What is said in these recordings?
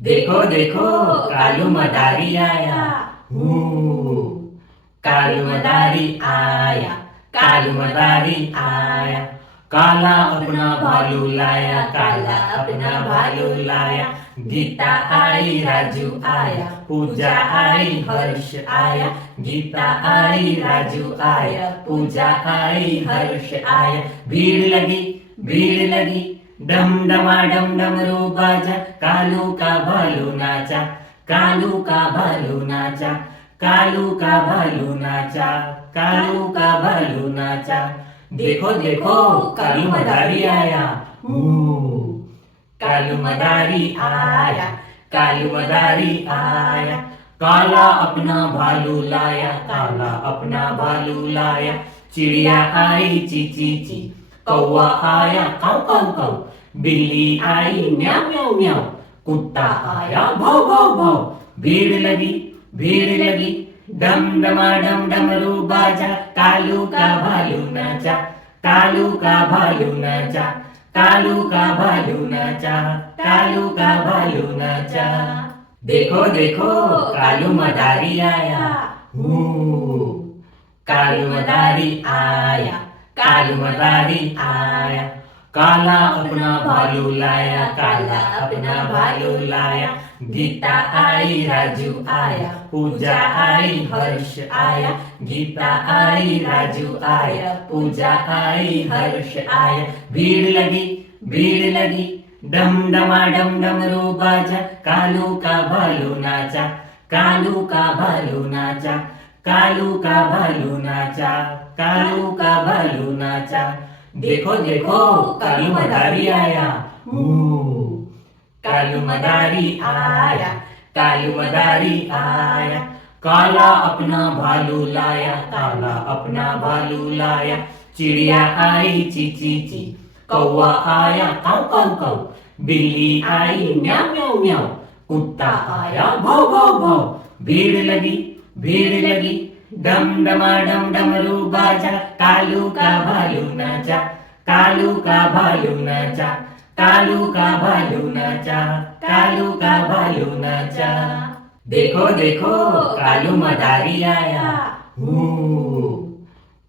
देखो देखो कालू मदारी आया। हू कालू मदारी आया, कालू मदारी आया। काला अपना भालू लाया, काला अपना भालू लाया। गीता आई, राजू आया, पूजा आई, हर्ष आया। गीता आई, राजू आया, पूजा आई, हर्ष आया। भीड़ लगी, डम डमा डम डमरू बाजा। कालू का भालू नाचा, कालू का भालू नाचा, कालू का भालू नाचा, कालू का भालू नाचा। देखो देखो कालू मदारी आया। हू कालू मदारी आया, कालू मदारी आया। काला अपना भालू लाया, काला अपना भालू लाया। चिड़िया आई ची ची ची, कौवा आया काऊ काऊ काऊ। बिल्ली आई म्याऊ म्याऊ म्याऊ, कुत्ता आया भाव भाव भाव। भीड़ लगी, डम डमा डम डमरू बाजा। कालू का भालू नाचा, कालू का भालू नाचा, कालू का भालू नाचा, कालू का भालू नाचा। देखो देखो कालू मदारी आया। हू कालू मदारी आया, कालू मदारी आया। काला अपना भालू लाया, काला अपना भालू लाया। गीता आई, राजू आया, पूजा आई, हर्ष आया। गीता आई, राजू आया, पूजा आई, हर्ष आया। भीड़ लगी, डम डमा डम डमरू बाजा। कालू का भालू नाचा, कालू का भालू नाचा, कालू का भालू नाचा, कालू का भालू नाचा। देखो देखो कालू मदारी आया। हू कालू मदारी आया, कालू मदारी आया। काला अपना भालू लाया, काला अपना भालू लाया। चिड़िया आई ची ची ची, कौवा आया काऊ काऊ काऊ। बिल्ली आई म्याऊ म्याऊ म्याऊ, कुत्ता आया भाव भाव भाव। भीड़ लगी, डम डमा डम डमरू बाजा। कालू का भालू नाचा, कालू का भालू नाचा, कालू का भालू नाचा, कालू का भालू नाचा। देखो देखो कालू मदारी आया। हू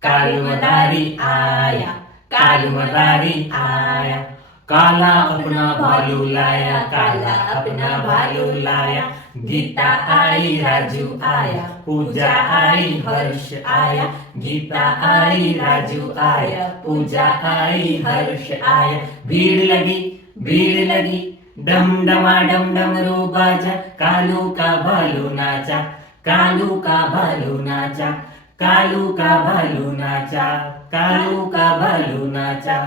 कालू मदारी आया, कालू मदारी आया। काला अपना भालू लाया, काला अपना भालू लाया। गीता आई, राजू आया, पूजा आई, हर्ष आया। गीता आई, राजू आया, पूजा आई, हर्ष आया। भीड़ लगी, डम डमा डम डमरू बाजा। कालू का भालू नाचा, कालू का भालू नाचा, कालू का भालू नाचा, कालू का भालू नाचा।